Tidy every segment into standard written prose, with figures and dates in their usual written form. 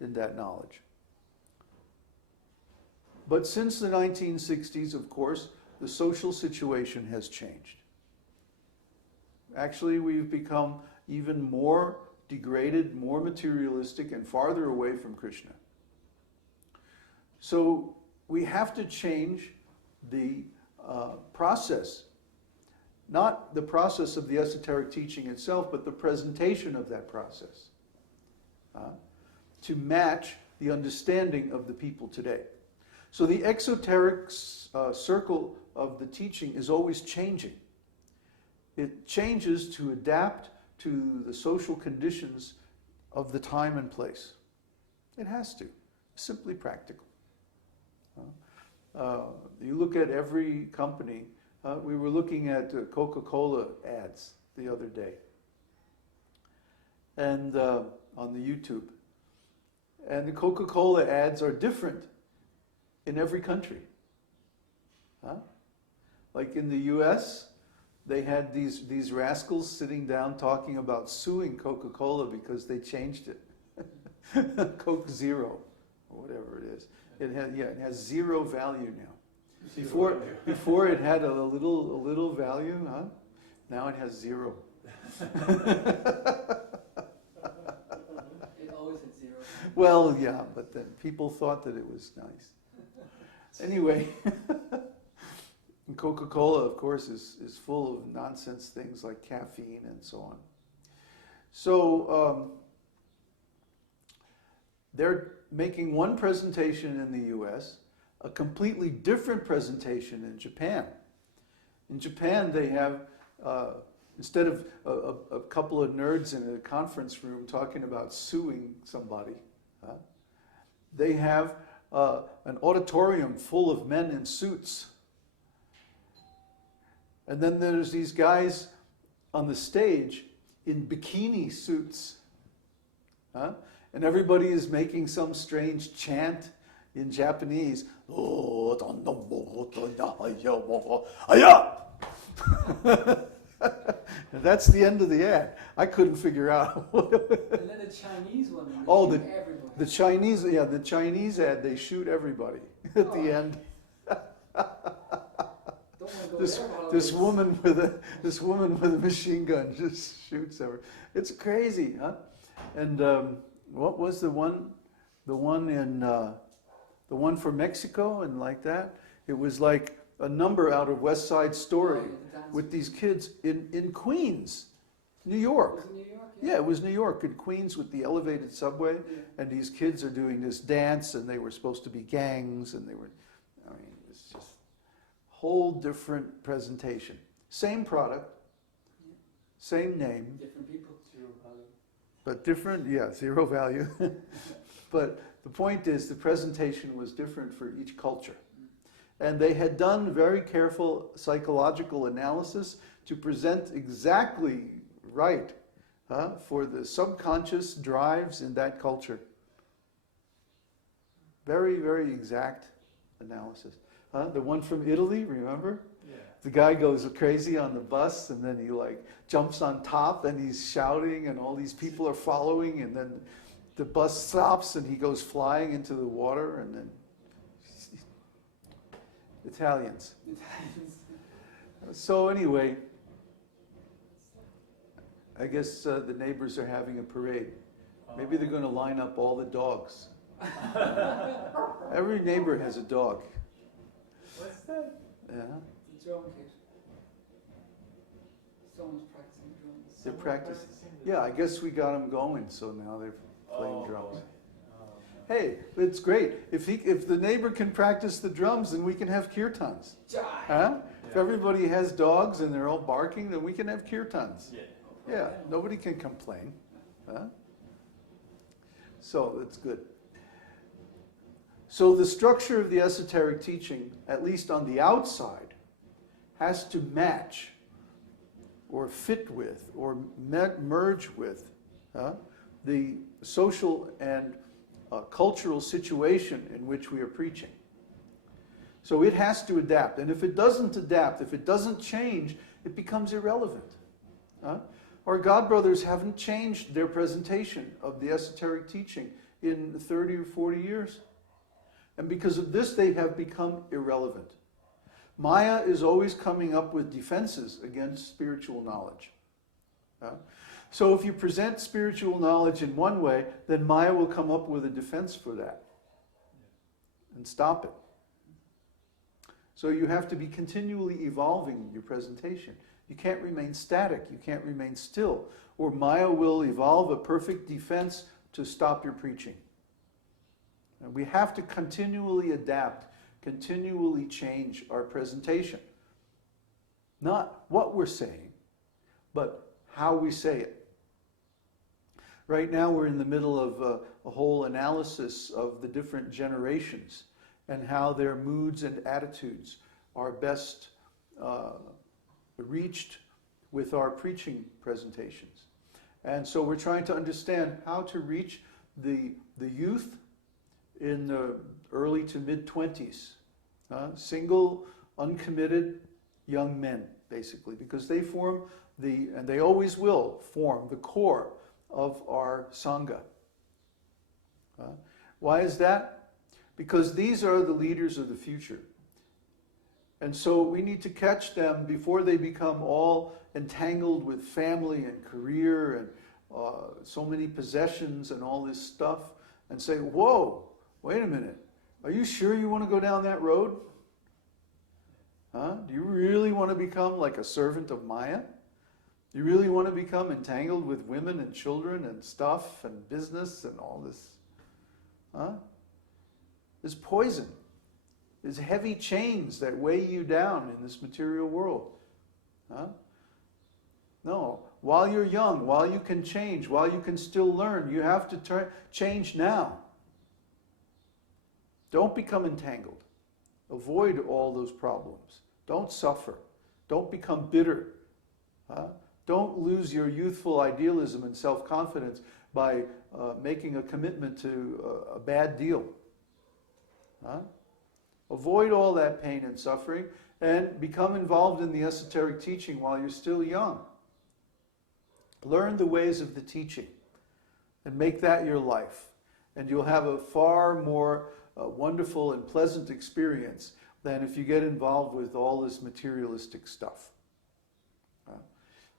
in that knowledge. But since the 1960s, of course, the social situation has changed. Actually, we've become even more degraded, more materialistic, and farther away from Krishna. So we have to change the process. Not the process of the esoteric teaching itself, but the presentation of that process. To match the understanding of the people today. So the exoteric circle of the teaching is always changing. It changes to adapt to the social conditions of the time and place. It has to. Simply practical. You look at every company. We were looking at Coca-Cola ads the other day, and on the YouTube. And the Coca-Cola ads are different in every country. Like in the US, they had these rascals sitting down talking about suing Coca-Cola because they changed it. Coke Zero, or whatever it is. It has zero value now. Before it had a little value, huh? Now it has zero. It always had zero. Well, yeah, but then people thought that it was nice. Anyway, Coca-Cola, of course, is full of nonsense things like caffeine and so on. So they're making one presentation in the US, a completely different presentation in Japan. In Japan, they have, instead of a couple of nerds in a conference room talking about suing somebody, they have an auditorium full of men in suits. And then there's these guys on the stage in bikini suits. And everybody is making some strange chant in Japanese. And that's the end of the ad. I couldn't figure out. And then the Chinese one. Oh, the Chinese, yeah, the Chinese ad, they shoot everybody at the end. This woman with a machine gun just shoots everyone. It's crazy, huh? And what was the one for Mexico and like that? It was like a number out of West Side Story with these kids in Queens, New York. Was it New York? Yeah, it was New York, in Queens with the elevated subway, and these kids are doing this dance, and they were supposed to be gangs, and they were, I mean, it's just a whole different presentation. Same product, same name. Different people. Zero value. But different, yeah, zero value. But the point is, the presentation was different for each culture. And they had done very careful psychological analysis to present exactly right for the subconscious drives in that culture. Very, very exact analysis. The one from Italy, remember? Yeah. The guy goes crazy on the bus, and then he like jumps on top, and he's shouting, and all these people are following, and then the bus stops, and he goes flying into the water, and then Italians. So anyway, I guess the neighbors are having a parade. Maybe they're going to line up all the dogs. Every neighbor has a dog. What's that? Yeah. The drum kit. Someone's practicing drums. They're practicing. Yeah, I guess we got them going, so now they're playing drums. Hey, it's great. If the neighbor can practice the drums, then we can have kīrtans. Huh? If everybody has dogs and they're all barking, then we can have kīrtans. Yeah, nobody can complain. Huh? So it's good. So the structure of the esoteric teaching, at least on the outside, has to match or fit with or merge with the social and cultural situation in which we are preaching. So it has to adapt. And if it doesn't adapt, if it doesn't change, it becomes irrelevant. Our God brothers haven't changed their presentation of the esoteric teaching in 30 or 40 years. And because of this, they have become irrelevant. Maya is always coming up with defenses against spiritual knowledge. So if you present spiritual knowledge in one way, then Maya will come up with a defense for that and stop it. So you have to be continually evolving your presentation. You can't remain static, you can't remain still, or Maya will evolve a perfect defense to stop your preaching. And we have to continually adapt, continually change our presentation. Not what we're saying, but how we say it. Right now we're in the middle of a whole analysis of the different generations and how their moods and attitudes are best reached with our preaching presentations. And so we're trying to understand how to reach the youth in the early to mid-20s, single, uncommitted young men, basically, because they form and they always will form the core of our Sangha. Why is that? Because these are the leaders of the future. And so we need to catch them before they become all entangled with family and career and so many possessions and all this stuff, and say, whoa, wait a minute, are you sure you want to go down that road? Do you really want to become like a servant of Maya? Do you really want to become entangled with women and children and stuff and business and all this? There's poison. There's heavy chains that weigh you down in this material world. No, while you're young, while you can change, while you can still learn, you have to change now. Don't become entangled. Avoid all those problems. Don't suffer. Don't become bitter. Don't lose your youthful idealism and self-confidence by making a commitment to a bad deal. Avoid all that pain and suffering and become involved in the esoteric teaching while you're still young. Learn the ways of the teaching and make that your life. And you'll have a far more wonderful and pleasant experience than if you get involved with all this materialistic stuff.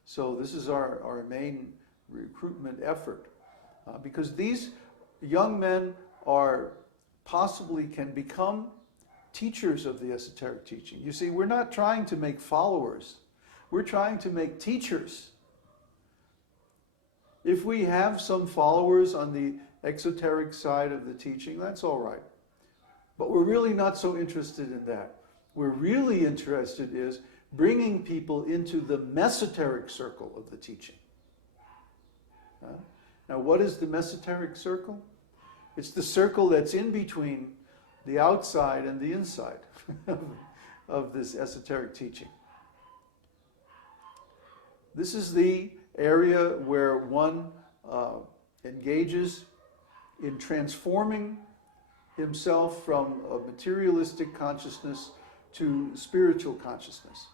So this is our main recruitment effort. Because these young men possibly can become teachers of the esoteric teaching. You see, we're not trying to make followers. We're trying to make teachers. If we have some followers on the exoteric side of the teaching, that's all right. But we're really not so interested in that. We're really interested in bringing people into the Mesoteric circle of the teaching. Now, what is the Mesoteric circle? It's the circle that's in between the outside and the inside of this esoteric teaching. This is the area where one engages in transforming himself from a materialistic consciousness to spiritual consciousness.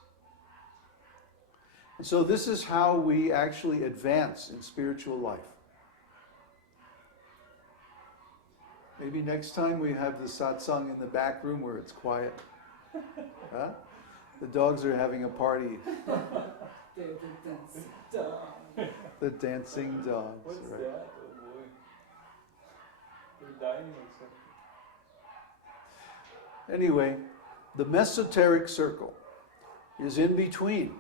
And so this is how we actually advance in spiritual life. Maybe next time we have the satsang in the back room where it's quiet. The dogs are having a party. The dancing dogs. What's right. that? Oh boy. They're dying or something. Anyway, the Mesoteric circle is in between.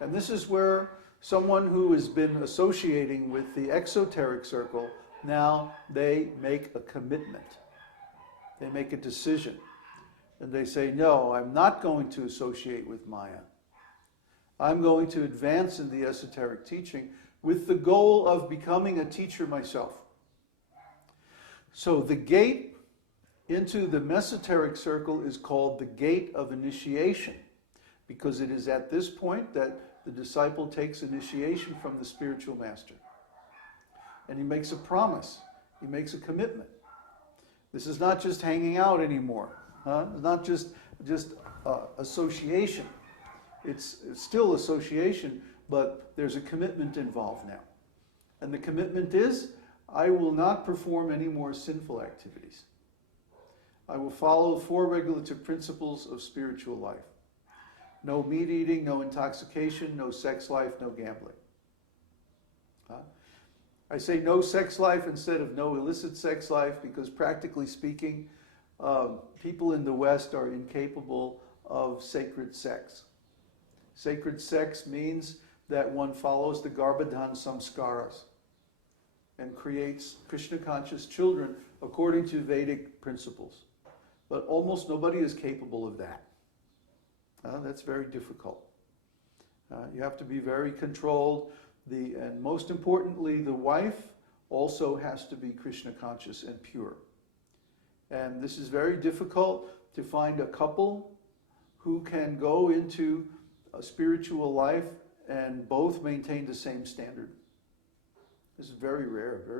And this is where someone who has been associating with the Exoteric circle, now they make a commitment. They make a decision. And they say, no, I'm not going to associate with Maya. I'm going to advance in the esoteric teaching with the goal of becoming a teacher myself. So the gate into the Mesoteric circle is called the gate of initiation, because it is at this point that the disciple takes initiation from the spiritual master. And he makes a promise. He makes a commitment. This is not just hanging out anymore. It's not just association. It's still association, but there's a commitment involved now. And the commitment is, I will not perform any more sinful activities. I will follow 4 regulative principles of spiritual life. No meat eating, no intoxication, no sex life, no gambling. I say no sex life instead of no illicit sex life because practically speaking, people in the West are incapable of sacred sex. Sacred sex means that one follows the Garbhadhan samskaras and creates Krishna-conscious children according to Vedic principles. But almost nobody is capable of that. That's very difficult. You have to be very controlled. And most importantly, the wife also has to be Krishna-conscious and pure. And this is very difficult to find a couple who can go into a spiritual life and both maintain the same standard. This is very rare, very